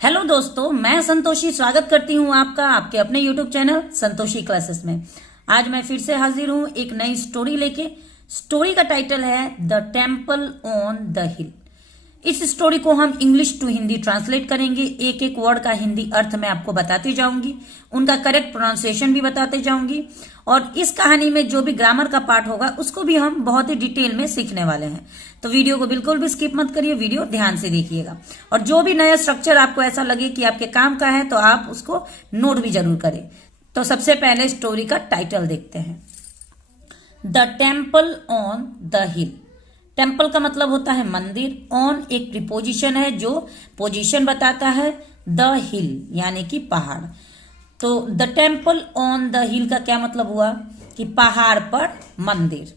Hello दोस्तों, मैं संतोषी स्वागत करती हूँ आपका आपके अपने YouTube चैनल संतोषी क्लासेस में। आज मैं फिर से हाजिर हूँ एक नई स्टोरी लेके। स्टोरी का टाइटल है द टेम्पल ऑन द हिल। इस स्टोरी को हम इंग्लिश टू हिंदी ट्रांसलेट करेंगे। एक एक वर्ड का हिंदी अर्थ मैं आपको बताती जाऊंगी, उनका करेक्ट प्रोनाउंसिएशन भी बताते जाऊंगी, और इस कहानी में जो भी ग्रामर का पार्ट होगा उसको भी हम बहुत ही डिटेल में सीखने वाले हैं। तो वीडियो को बिल्कुल भी स्किप मत करिए, वीडियो ध्यान से देखिएगा। और जो भी नया स्ट्रक्चर आपको ऐसा लगे कि आपके काम का है तो आप उसको नोट भी जरूर करें। तो सबसे पहले स्टोरी का टाइटल देखते हैं, the temple on the hill. Temple का मतलब होता है मंदिर, ऑन एक प्रीपोजिशन है जो पोजीशन बताता है, द हिल यानी कि पहाड़। तो द टेम्पल ऑन द हिल का क्या मतलब हुआ कि पहाड़ पर मंदिर।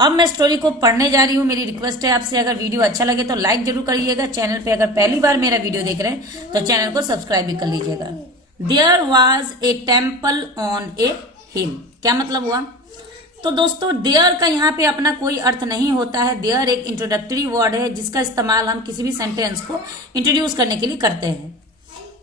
अब मैं स्टोरी को पढ़ने जा रही हूँ। मेरी रिक्वेस्ट है आपसे, अगर वीडियो अच्छा लगे तो लाइक जरूर करिएगा। चैनल पे अगर पहली बार मेरा वीडियो देख रहे हैं तो चैनल को सब्सक्राइब भी कर लीजिएगा। There was a temple on a hill, क्या मतलब हुआ? तो दोस्तों, देयर का यहाँ पे अपना कोई अर्थ नहीं होता है। देयर एक इंट्रोडक्टरी वर्ड है जिसका इस्तेमाल हम किसी भी सेंटेंस को इंट्रोड्यूस करने के लिए करते हैं।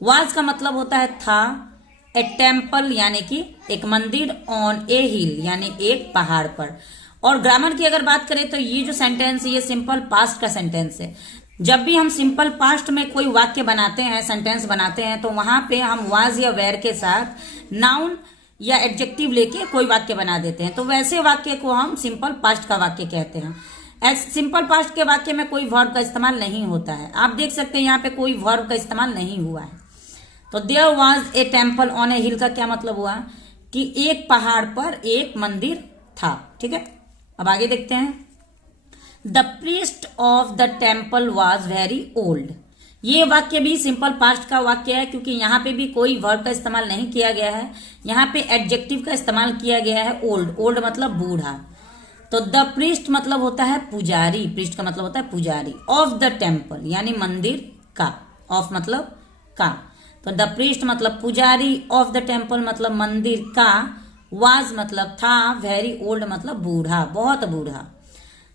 वाज का मतलब होता है था, ए टेम्पल यानी कि एक मंदिर, ऑन ए हिल यानी एक पहाड़ पर। और ग्रामर की अगर बात करें तो ये जो सेंटेंस है ये सिंपल पास्ट का सेंटेंस है। जब भी हम सिंपल पास्ट में कोई वाक्य बनाते हैं, सेंटेंस बनाते हैं, तो वहां पे हम वाज या वेर के साथ नाउन या एडजेक्टिव लेके कोई वाक्य बना देते हैं। तो वैसे वाक्य को हम सिंपल पास्ट का वाक्य कहते हैं। सिंपल पास्ट के वाक्य में कोई वर्ब का इस्तेमाल नहीं होता है। आप देख सकते हैं यहाँ पे कोई वर्ब का इस्तेमाल नहीं हुआ है। तो there was a temple on a hill का क्या मतलब हुआ कि एक पहाड़ पर एक मंदिर था। ठीक है, अब आगे देखते हैं। The priest of the temple was very old. ये वाक्य भी सिंपल पास्ट का वाक्य है क्योंकि यहाँ पे भी कोई वर्ब का इस्तेमाल नहीं किया गया है। यहाँ पे एडजेक्टिव का इस्तेमाल किया गया है, ओल्ड। ओल्ड मतलब बूढ़ा। तो द प्रीस्ट मतलब होता है पुजारी, प्रीस्ट का मतलब होता है पुजारी, ऑफ द टेम्पल यानी मंदिर का, ऑफ मतलब का। तो द प्रीस्ट मतलब पुजारी, ऑफ द टेम्पल मतलब मंदिर का, वाज मतलब था, वेरी ओल्ड मतलब बूढ़ा, बहुत बूढ़ा।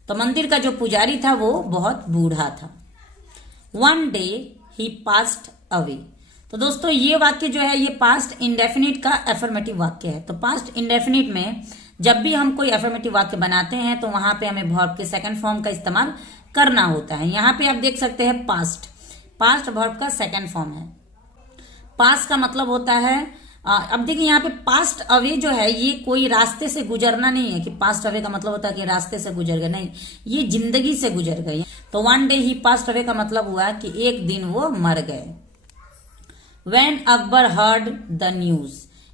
तो मंदिर का जो पुजारी था वो बहुत बूढ़ा था। वन डे ही पास्ड अवे। तो दोस्तों, ये वाक्य जो है ये पास्ट इंडेफिनिट का एफर्मेटिव वाक्य है। तो पास्ट इंडेफिनिट में जब भी हम कोई एफर्मेटिव वाक्य बनाते हैं तो वहां पे हमें वर्ब के सेकंड फॉर्म का इस्तेमाल करना होता है। यहाँ पे आप देख सकते हैं पास्ट, पास्ट वर्ब का सेकंड फॉर्म है। पास्ट का मतलब होता है अब देखिए यहाँ पे पास्ट अवे जो है ये कोई रास्ते से गुजरना नहीं है कि पास्ट अवे का मतलब होता है कि रास्ते से गुजर गए, नहीं, ये जिंदगी से गुजर गए। तो वन डे ही पास्ट अवे का मतलब हुआ कि एक दिन वो मर गए। When Akbar heard the news,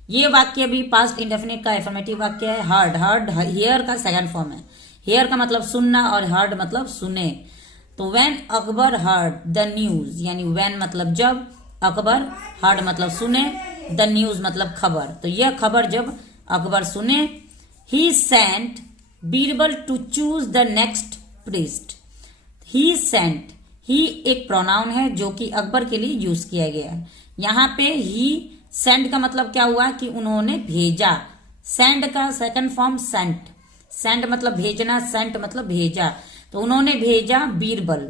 ये वाक्य भी पास्ट इंडेफिनिट का एफर्मेटिव वाक्य है। हर्ड, हर्ड हियर का सेकंड फॉर्म है। हियर का मतलब सुनना और हर्ड मतलब सुने। तो when Akbar heard the news यानी व्हेन मतलब जब, अकबर, हर्ड मतलब सुने, द न्यूज मतलब खबर। तो यह खबर जब अकबर सुने, he sent Birbal to choose the next priest. He sent, he एक प्रोनाउन है जो कि अकबर के लिए यूज किया गया है। यहाँ पे ही सेंड का मतलब क्या हुआ कि उन्होंने भेजा। सेंड का सेकंड फॉर्म सेंट, सेंड मतलब भेजना, सेंट मतलब भेजा। तो उन्होंने भेजा बीरबल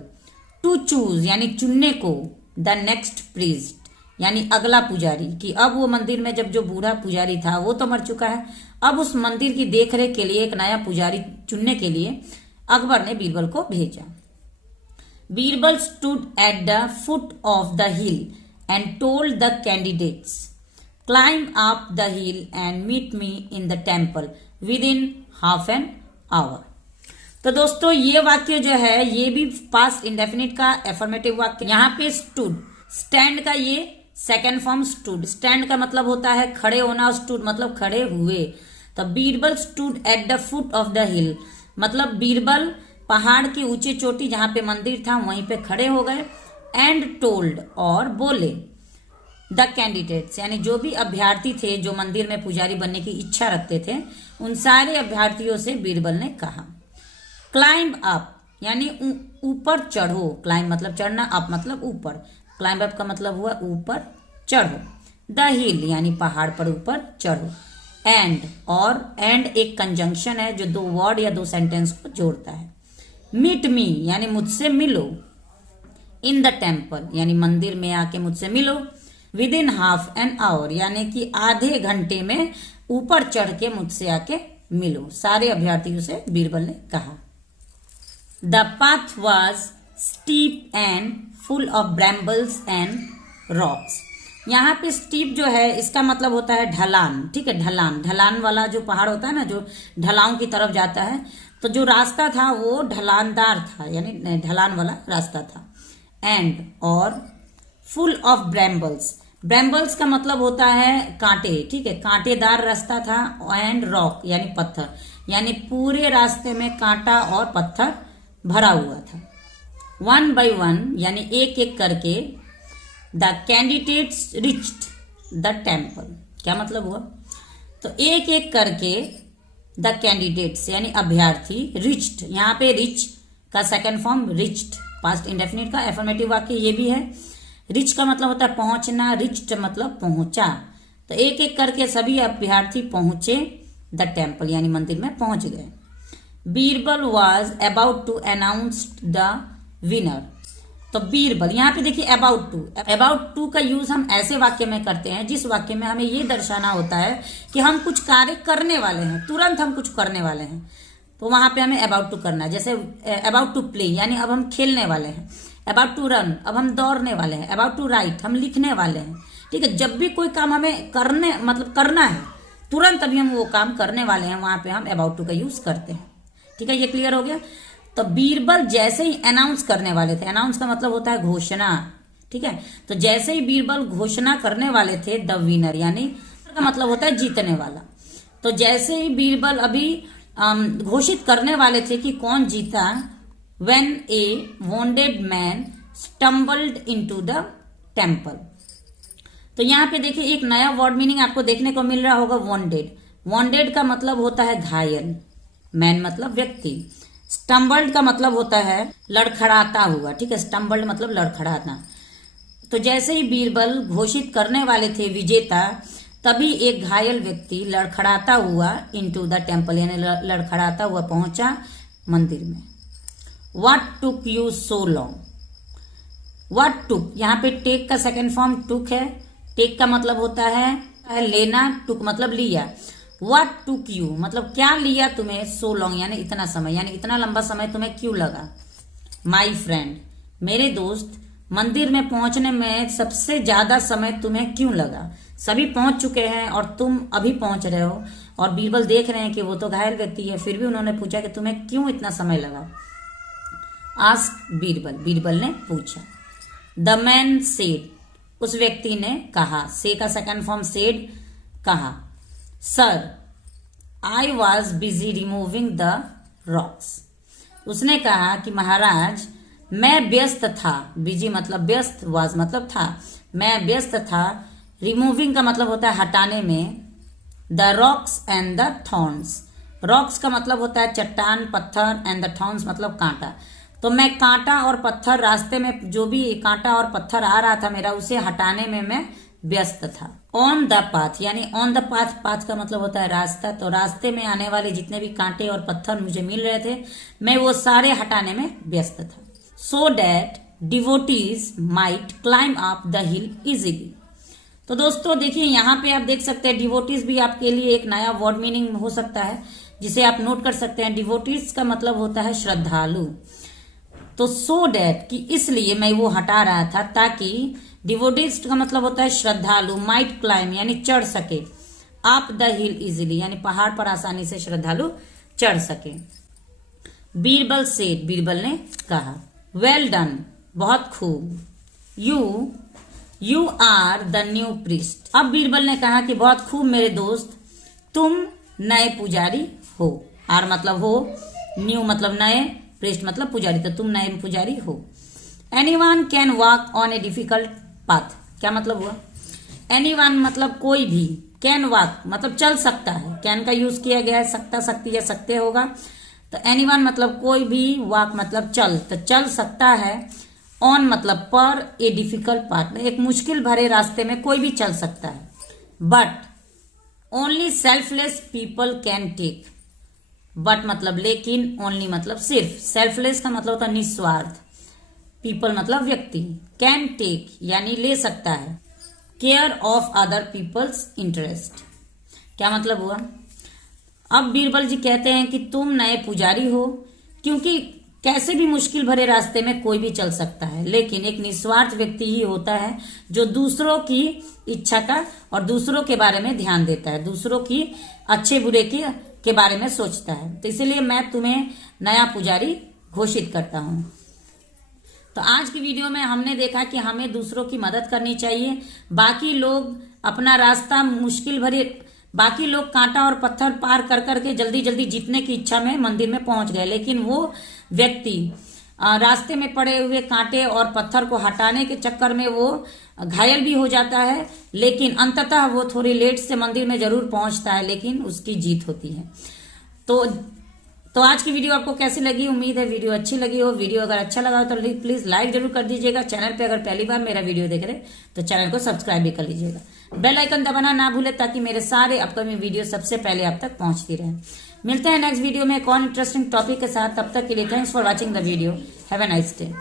टू चूज यानी चुनने को, द नेक्स्ट प्रीस्ट यानी अगला पुजारी, कि अब वो मंदिर में जब जो बूढ़ा पुजारी था वो तो मर चुका है, अब उस मंदिर की देखरेख के लिए एक नया पुजारी चुनने के लिए अकबर ने बीरबल को भेजा। Birbal stood at the foot of the hill and told the candidates, climb up the hill and meet me in the temple within half an hour. तो दोस्तों, ये वाक्य जो है ये भी पास्ट इंडेफिनिट का एफर्मेटिव वाक्य। यहाँ पे स्टूड, स्टैंड का ये सेकेंड फॉर्म स्टूड। स्टैंड का मतलब होता है खड़े होना, स्टूड मतलब खड़े हुए। तो Birbal stood at the foot of the हिल मतलब बीरबल पहाड़ की ऊंची चोटी जहां पे मंदिर था वहीं पे खड़े हो गए। एंड टोल्ड और बोले, द कैंडिडेट्स यानी जो भी अभ्यर्थी थे जो मंदिर में पुजारी बनने की इच्छा रखते थे, उन सारे अभ्यर्थियों से बीरबल ने कहा। क्लाइंब अप यानी ऊपर चढ़ो, क्लाइंब मतलब चढ़ना, अप मतलब ऊपर। क्लाइंब अप का मतलब हुआ ऊपर चढ़ो। द हिल यानी पहाड़ पर ऊपर चढ़ो। एंड, और एंड एक कंजंक्शन है जो दो वर्ड या दो सेंटेंस को जोड़ता है। मीट मी यानी मुझसे मिलो। इन द टेम्पल यानी मंदिर में आके मुझसे मिलो, with in half an our यानी कि आधे घंटे में ऊपर चढ़ के मुझसे आके मिलो, सारे अभ्यर्थियों से बीरबल ने कहा। The path was steep and full of brambles and rocks. यहाँ पे स्टीप जो है इसका मतलब होता है ढलान, ठीक है, ढलान, ढलान वाला जो पहाड़ होता है ना, जो ढलान की तरफ जाता है, तो जो रास्ता था वो ढलानदार था यानी ढलान वाला रास्ता था। एंड और फुल ऑफ ब्रैम्बल्स, ब्रैम्बल्स का मतलब होता है कांटे, ठीक है, कांटेदार रास्ता था। एंड रॉक यानी पत्थर, यानी पूरे रास्ते में कांटा और पत्थर भरा हुआ था। वन बाय वन यानी एक एक करके the candidates reached the temple. क्या मतलब हुआ? तो एक एक करके द कैंडिडेट्स यानी अभ्यर्थी, रिच्ड, यहाँ पे रिच का second form reached, past indefinite का एफर्मेटिव वाक्य ये भी है। रिच का मतलब होता है पहुंचना, रिच्ड मतलब पहुंचा। तो एक एक करके सभी अभ्यर्थी पहुंचे द टेम्पल यानी मंदिर में पहुंच गए। Birbal was about to announce the winner. तो बीरबल, यहाँ पे देखिए अबाउट टू का यूज हम ऐसे वाक्य में करते हैं जिस वाक्य में हमें ये दर्शाना होता है कि हम कुछ कार्य करने वाले हैं, तुरंत हम कुछ करने वाले हैं, तो वहां पे हमें अबाउट टू करना है। जैसे अबाउट टू प्ले यानी अब हम खेलने वाले हैं, अबाउट टू रन अब हम दौड़ने वाले हैं, अबाउट टू राइट हम लिखने वाले हैं, ठीक है। जब भी कोई काम हमें करने मतलब करना है, तुरंत अभी हम वो काम करने वाले हैं, वहां पे हम अबाउट टू का यूज करते हैं, ठीक है। ये क्लियर हो गया। तो बीरबल जैसे ही अनाउंस करने वाले थे, अनाउंस का मतलब होता है घोषणा, ठीक है। तो जैसे ही बीरबल घोषणा करने वाले थे द विनर यानी का मतलब होता है जीतने वाला। तो जैसे ही बीरबल अभी घोषित करने वाले थे कि कौन जीता, when a wounded man stumbled into the temple। तो यहाँ पे देखिए एक नया वर्ड मीनिंग आपको देखने को मिल रहा होगा, wounded। wounded का मतलब होता है घायल, मैन मतलब व्यक्ति, स्टम्बल्ड का मतलब होता है लड़खड़ाता हुआ, ठीक है, स्टम्बल्ड मतलब लड़खड़ाना। तो जैसे ही बीरबल घोषित करने वाले थे विजेता, तभी एक घायल व्यक्ति लड़खड़ाता हुआ इनटू द टेम्पल यानी लड़खड़ाता हुआ पहुंचा मंदिर में। What took you so long? What took, यहाँ पे टेक का सेकेंड फॉर्म took है। टेक का मतलब होता है लेना, took मतलब लिया। What took you मतलब क्या लिया तुम्हें, so long यानी इतना समय, यानी इतना लंबा समय तुम्हें क्यों लगा। My friend मेरे दोस्त, मंदिर में पहुंचने में सबसे ज्यादा समय तुम्हें क्यों लगा। सभी पहुंच चुके हैं और तुम अभी पहुंच रहे हो, और बीरबल देख रहे हैं कि वो तो घायल व्यक्ति है, फिर भी उन्होंने पूछा कि तुम्हें क्यों इतना समय लगा। आस्क बीरबल, बीरबल ने पूछा। द मैन सेड उस व्यक्ति ने कहा, से का सेकंड फॉर्म सेड कहा। Sir I was busy removing the rocks उसने कहा कि महाराज मैं व्यस्त था, बिजी मतलब व्यस्त, वॉज मतलब था, मैं व्यस्त था, रिमूविंग का मतलब होता है हटाने में, the rocks and the thorns, rocks का मतलब होता है चट्टान पत्थर, एंड द थॉर्न्स मतलब कांटा। तो मैं कांटा और पत्थर, रास्ते में जो भी कांटा और पत्थर आ रहा था मेरा, उसे हटाने में मैं व्यस्त था। ऑन द पाथ यानी ऑन द पाथ, पाथ का मतलब होता है रास्ता, तो रास्ते में आने वाले जितने भी कांटे और पत्थर मुझे मिल रहे थे, मैं वो सारे हटाने में व्यस्त था। So that devotees might climb up the hill easily. तो दोस्तों देखिए यहाँ पे आप देख सकते हैं डिवोटीज भी आपके लिए एक नया वर्ड मीनिंग हो सकता है जिसे आप नोट कर सकते हैं। डिवोटीज का मतलब होता है श्रद्धालु। तो सो डैट कि इसलिए मैं वो हटा रहा था, ताकि डिवोटीज का मतलब होता है श्रद्धालु, माइट क्लाइम यानी चढ़ सके, अप द हिल इजीली यानी पहाड़ पर आसानी से श्रद्धालु चढ़ सके। बीरबल सेड बीरबल ने कहा, वेल डन बहुत खूब, you are the new priest. अब बीरबल ने कहा कि बहुत खूब मेरे दोस्त, तुम नए पुजारी हो। आर मतलब हो, न्यू मतलब नए, प्रीस्ट मतलब पुजारी, तो तुम नए पुजारी हो। Anyone can walk on a difficult path. क्या मतलब हुआ? एनीवन मतलब कोई भी, कैन वॉक मतलब चल सकता है, कैन का यूज किया गया है, सकता सकती या सकते होगा। तो एनीवन मतलब कोई भी, वॉक मतलब चल, तो चल सकता है। ऑन मतलब पर, ए डिफिकल्ट पाथ एक मुश्किल भरे रास्ते में कोई भी चल सकता है। But only selfless people can take. But मतलब लेकिन, ओनली मतलब सिर्फ, सेल्फलेस का मतलब होता है निस्वार्थ, पीपल मतलब व्यक्ति, कैन टेक यानी ले सकता है, care of other people's interest. क्या मतलब हुआ? अब बीरबल जी कहते हैं कि तुम नए पुजारी हो, क्योंकि कैसे भी मुश्किल भरे रास्ते में कोई भी चल सकता है, लेकिन एक निस्वार्थ व्यक्ति ही होता है जो दूसरों की इच्छा का और दूसरों के बारे में ध्यान देता है, दूसरों की अच्छे बुरे के बारे में सोचता है। तो इसलिए मैं तुम्हें नया पुजारी घोषित करता हूं। तो आज की वीडियो में हमने देखा कि हमें दूसरों की मदद करनी चाहिए। बाकी लोग अपना रास्ता मुश्किल भरे, बाकी लोग कांटा और पत्थर पार कर करके जल्दी जल्दी जीतने की इच्छा में मंदिर में पहुंच गए, लेकिन वो व्यक्ति रास्ते में पड़े हुए कांटे और पत्थर को हटाने के चक्कर में वो घायल भी हो जाता है, लेकिन अंततः वो थोड़ी लेट से मंदिर में जरूर पहुंचता है, लेकिन उसकी जीत होती है। तो आज की वीडियो आपको कैसी लगी? उम्मीद है वीडियो अच्छी लगी हो। वीडियो अगर अच्छा लगा हो तो प्लीज लाइक जरूर कर दीजिएगा। चैनल पे अगर पहली बार मेरा वीडियो देख रहे तो चैनल को सब्सक्राइब भी कर लीजिएगा। बेल आइकन दबाना ना भूले ताकि मेरे सारे अपकमिंग वीडियो सबसे पहले आप तक पहुंचती रहे। मिलते हैं नेक्स्ट वीडियो में एक और इंटरेस्टिंग टॉपिक के साथ। तब तक के लिए thanks for watching the video. Have a nice day.